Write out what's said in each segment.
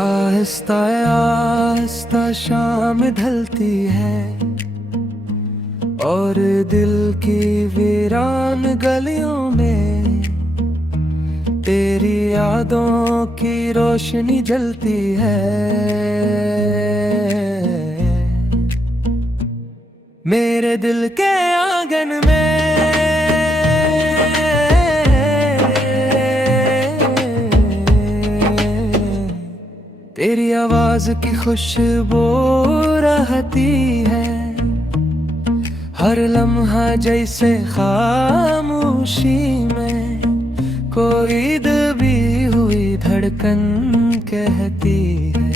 आहिस्ता आहिस्ता शाम ढलती है और दिल की वीरान गलियों में तेरी यादों की रोशनी जलती है। मेरे दिल के आंगन में तेरी आवाज की खुशबू रहती है। हर लम्हा जैसे खामोशी में कोई दबी हुई धड़कन कहती है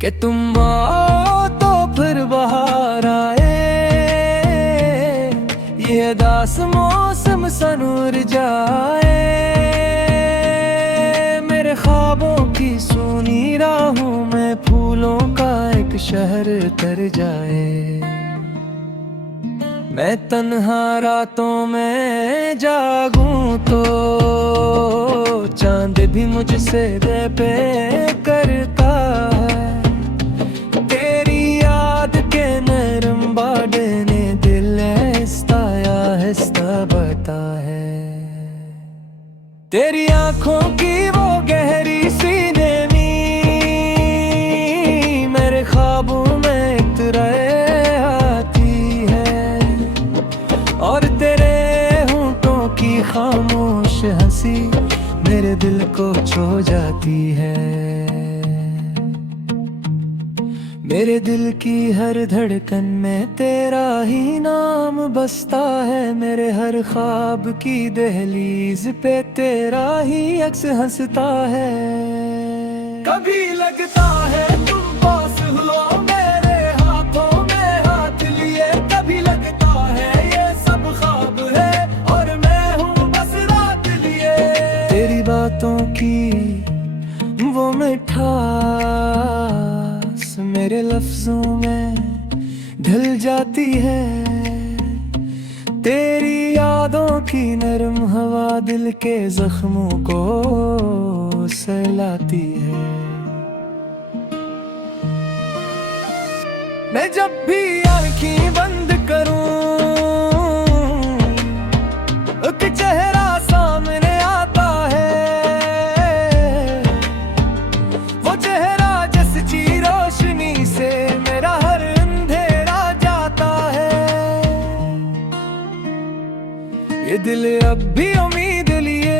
कि तुम आओ तो फिर बाहर आए। ये दास मौसम सनूर जाए, मेरे ख्वाबों की सुनी राहों में फूलों का एक शहर तर जाए। मैं तन्हा रातों में जागूं तो चांद भी मुझसे पे करता है। तेरी याद के नरम बाड़े ने दिल आहिस्ता आहिस्ता बता है। तेरी आंखों की वो गहरी सी नेमी मेरे ख्वाबों में इतराए आती है और तेरे होंठों की खामोश हंसी मेरे दिल को छू जाती है। मेरे दिल की हर धड़कन में तेरा ही नाम बसता है। मेरे हर ख्वाब की दहलीज पे तेरा ही अक्स हंसता है। कभी लगता है तुम पास हो मेरे हाथों में हाथ लिए, कभी लगता है ये सब ख्वाब है और मैं हूँ बस रात लिए। तेरी बातों की वो मिठास मेरे लफ्जों में ढल जाती है। तेरी यादों की नरम हवा दिल के जख्मों को सहलाती है। मैं जब भी आंखें बंद करूं एक चेहरा सामने आता है। वो चेहरा जैसी रोशनी से मेरा हर अंधेरा जाता है। ये दिल अब भी उम्मीद लिए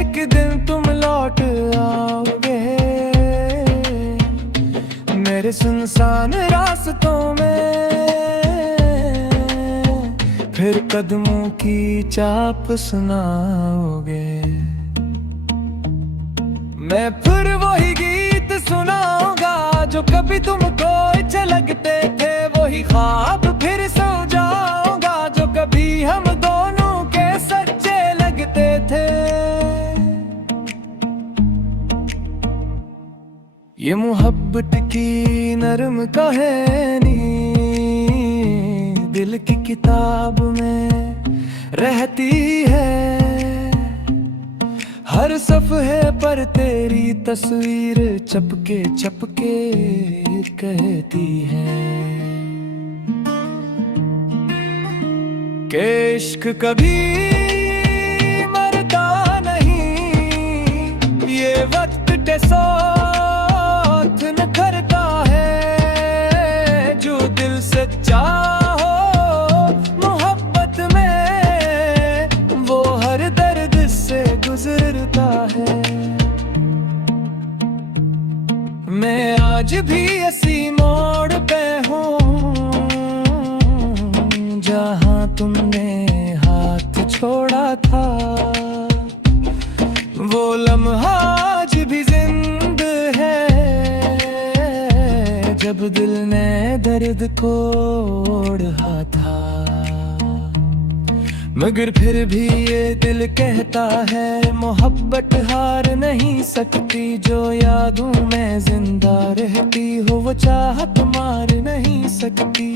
एक दिन तुम लौट आओगे। मेरे सुनसान रास्तों में फिर कदमों की चाप सुनाओगे। मैं फिर वही गीत सुनाऊंगा जो कभी तुमको अच्छे लगते थे। वही ख्वाब फिर सो जाऊंगा जो कभी हम दोनों के सच्चे लगते थे। ये मोहब्बत की नरम कहानी दिल की किताब में रहती है। हर सफ़हे पर तेरी तस्वीर चपके चपके कहती है कि इश्क कभी मरता नहीं। ये वक्त के साथ न करता है जो दिल सच्चा हो मोहब्बत में वो हर दर्द से गुजरता है। मैं आज भी इसी मोड़ पे हूँ जहाँ तुमने हाथ छोड़ा था। वो लम्हा आज भी जिंद है जब दिल ने दर्द को ओढ़ा था। मगर फिर भी ये दिल कहता है मोहब्बत हार नहीं सकती। जो यादों में जिंदा रहती हो वो चाहत मार नहीं सकती।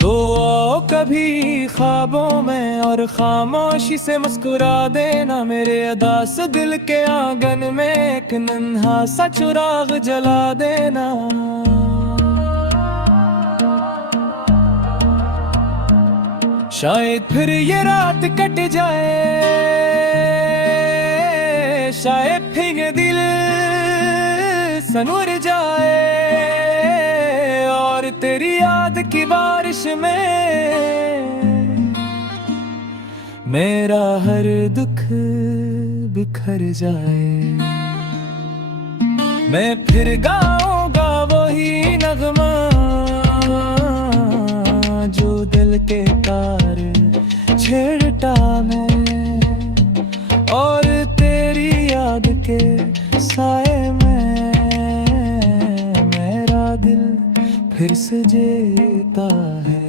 तो कभी ख्वाबों में और खामोशी से मुस्कुरा देना। मेरे अदा से दिल के आंगन में एक नन्हा सा चिराग जला देना। शायद फिर ये रात कट जाए, शायद फिर ये दिल सनवर जाए और तेरी याद की बारिश में मेरा हर दुख बिखर जाए। मैं फिर गाऊंगा वही नगमा जो दिल के तार छेड़ता मैं, और तेरी याद के साए में मेरा दिल फिर से जीता है।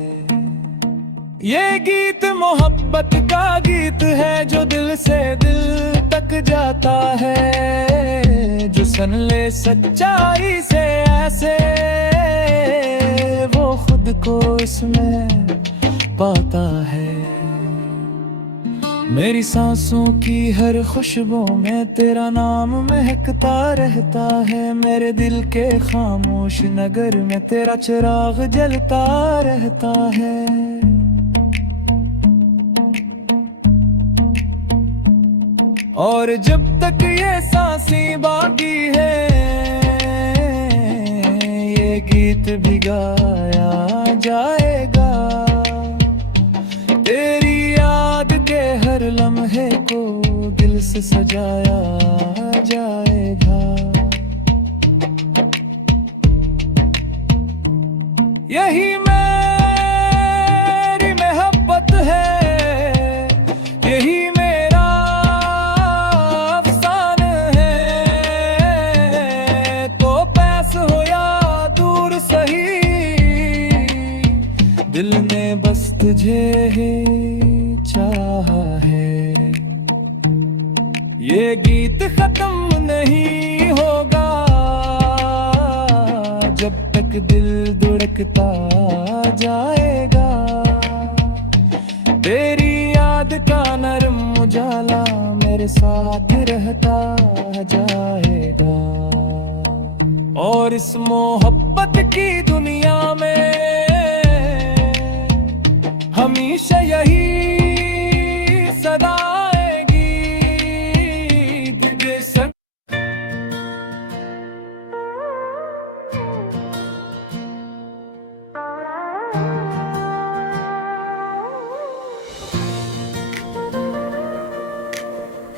ये गीत मोहब्बत का गीत है जो दिल से दिल तक जाता है, जो सन ले सच्चाई से ऐसे वो खुद को इसमें पाता है। मेरी सांसों की हर खुशबू में तेरा नाम महकता रहता है। मेरे दिल के खामोश नगर में तेरा चिराग जलता रहता है। और जब तक ये सांसें बाकी है ये गीत भी गाया जाएगा। तेरी याद के हर लम्हे को दिल से सजाया जाएगा। यही मेरी मोहब्बत है, यही दिल ने बस तुझे ही चाहा है। ये गीत खत्म नहीं होगा जब तक दिल धड़कता जाएगा। तेरी याद का नरम उजाला मेरे साथ रहता जाएगा। और इस मोहब्बत की दुनिया में हमेशा यही सदा आएगी।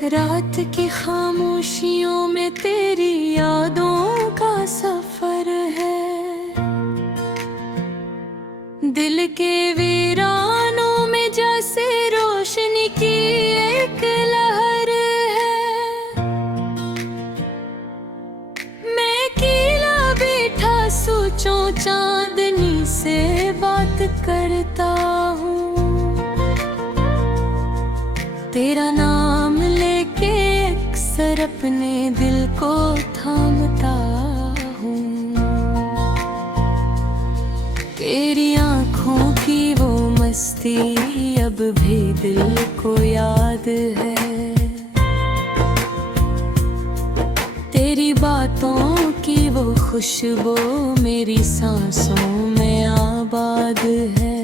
रात की खामोशियों में तेरी यादों का सफर है। दिल के वीरानों में जैसे रोशनी की एक लहर है। मैं अकेला बैठा सोचूं चांदनी से बात करता हूँ। तेरा नाम लेके अक्सर अपने दिल को थामता हूँ। तेरी आँखों की वो मस्ती अब भी दिल को याद है। तेरी बातों की वो खुशबू मेरी सांसों में आबाद है।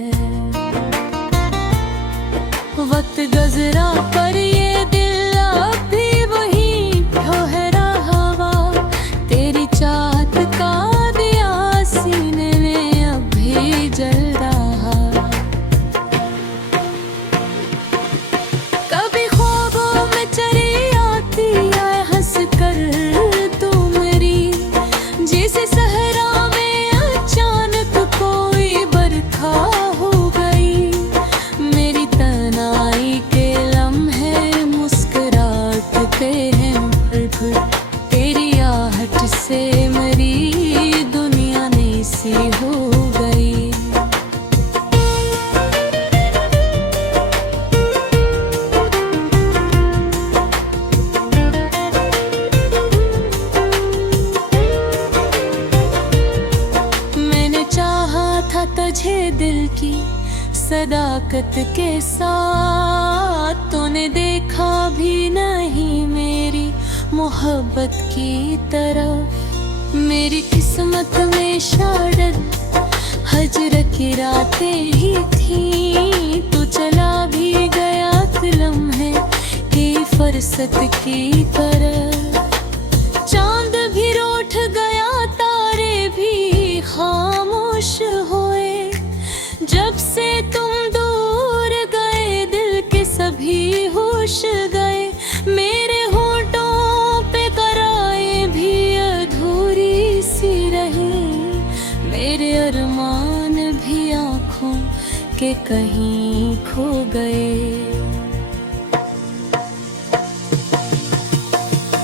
वक्त गुज़रा पर ये दिल अब भी वही ठहरा हवा। तेरी चाहत का दिया सीने में अब भी जल रहा। कभी ख्वाबों में चली आती है हंस कर तू मेरी, जैसे सहरा में अचानक कोई बरखा हो गई। मेरी तन्हाई के लम्हे मुझसे सदाकत के साथ। तूने देखा भी नहीं मेरी मोहब्बत की तरफ। मेरी किस्मत में शायद हजर की रातें ही थी। तू चला भी गया लम्हे की फरसत की तरह। चांद भी रूठ गया, तारे भी खामोश हुए। जब से तुम दूर गए दिल के सभी होश गए। मेरे होठों पे कराए भी अधूरी सी रही। मेरे अरमान भी आँखों के कहीं खो गए।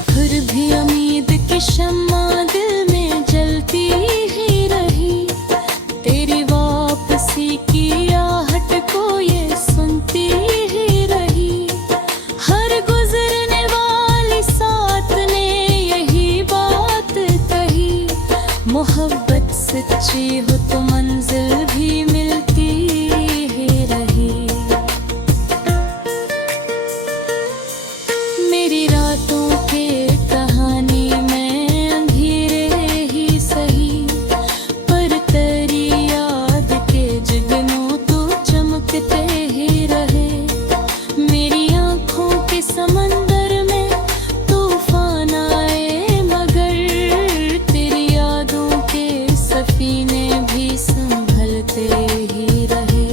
फिर भी उम्मीद की शम्मा दिल में जलती ही रही। तेरी वापसी की आहट को ये सुनती ही रही। हर गुजरने वाली साथ ने यही बात कही। मोहब्बत सच्ची हो तो मंजिल भी मिलती ही रही। मेरी रातों के कहानी में अंधेरे ही सही, पर तेरी याद के जगनों तो चमकते ही रहे। मेरी आँखों के समंदर में तूफान आए, मगर तेरी यादों के सफीने भी संभलते ही रहे।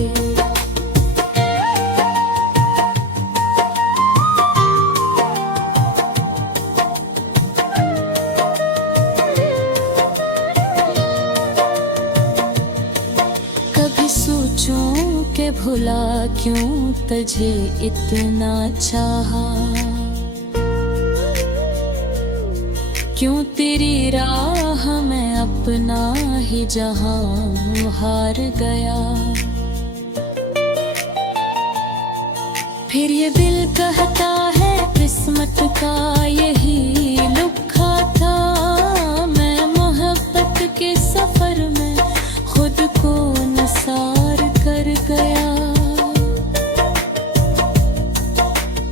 कभी सोचूं के भुला क्यों तुझे इतना चाहा। क्यों तेरी राह में अपना ही जहां हार गया। फिर ये दिल कहता है किस्मत का यही लिखा था। मैं मोहब्बत के सफर में खुद को नसार कर गया।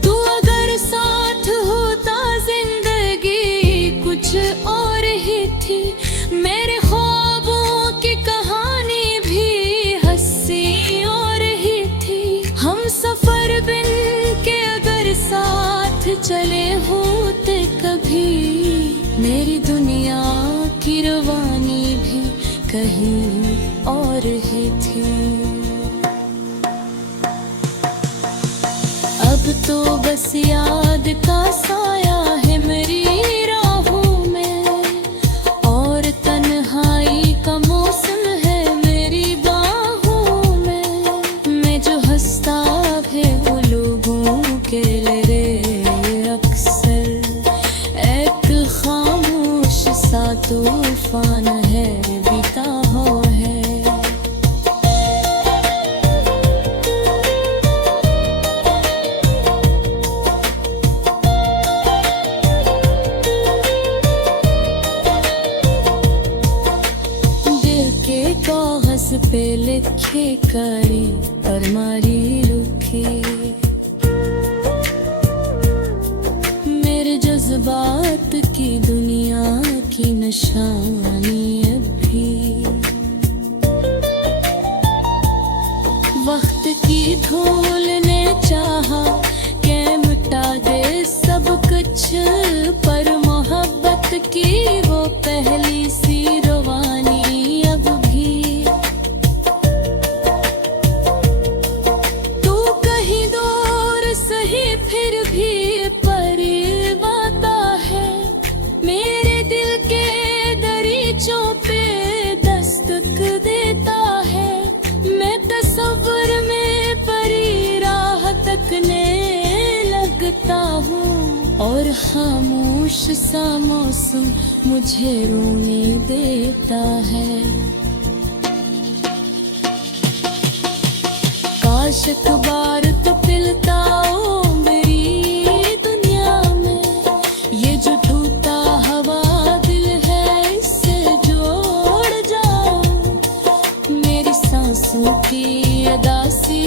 तू अगर साथ होता जिंदगी कुछ और ही थी। मेरे ख्वाबों की कहानी भी हंसी और ही थी। हम सफर बिन के अगर साथ चले होते कभी, मेरी दुनिया की रवानी भी कहीं और ही थी। अब तो बस याद का साया है मेरी राहों में, और तन्हाई का मौसम है मेरी बाहों में। मैं जो हंसता है वो लोगों के लिए अक्सर एक खामोश सा तूफान है बीता हो है। दिल के कागज पे लिखे करी और मारी रुखी। मेरे जज्बात की दुनिया की निशानी अभी। वक्त की धूल ने चाहा के मिटा दे सब कुछ, पर मोहब्बत की वो पहली सी रवानी अब भी। तू कहीं दूर सही फिर भी परिवाता है। मेरे दिल के दरीचों पे दस्तक देता है। मैं तस्वर में परी राह तकने लगता हूँ, और खामोश सा मौसम मुझे रोने देता है। काश अखबार तो पिलता ओ मेरी दुनिया में। ये जो टूटा हवा दिल है इससे जोड़ जाओ। मेरी सांसों की अदासी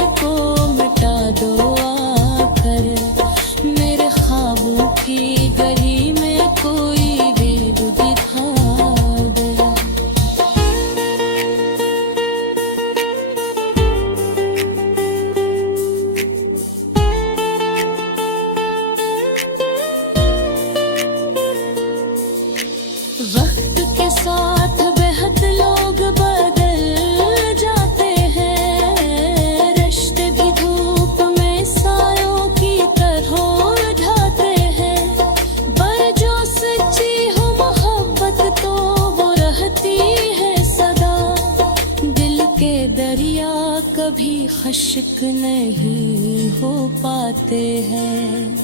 अश्क नहीं हो पाते हैं।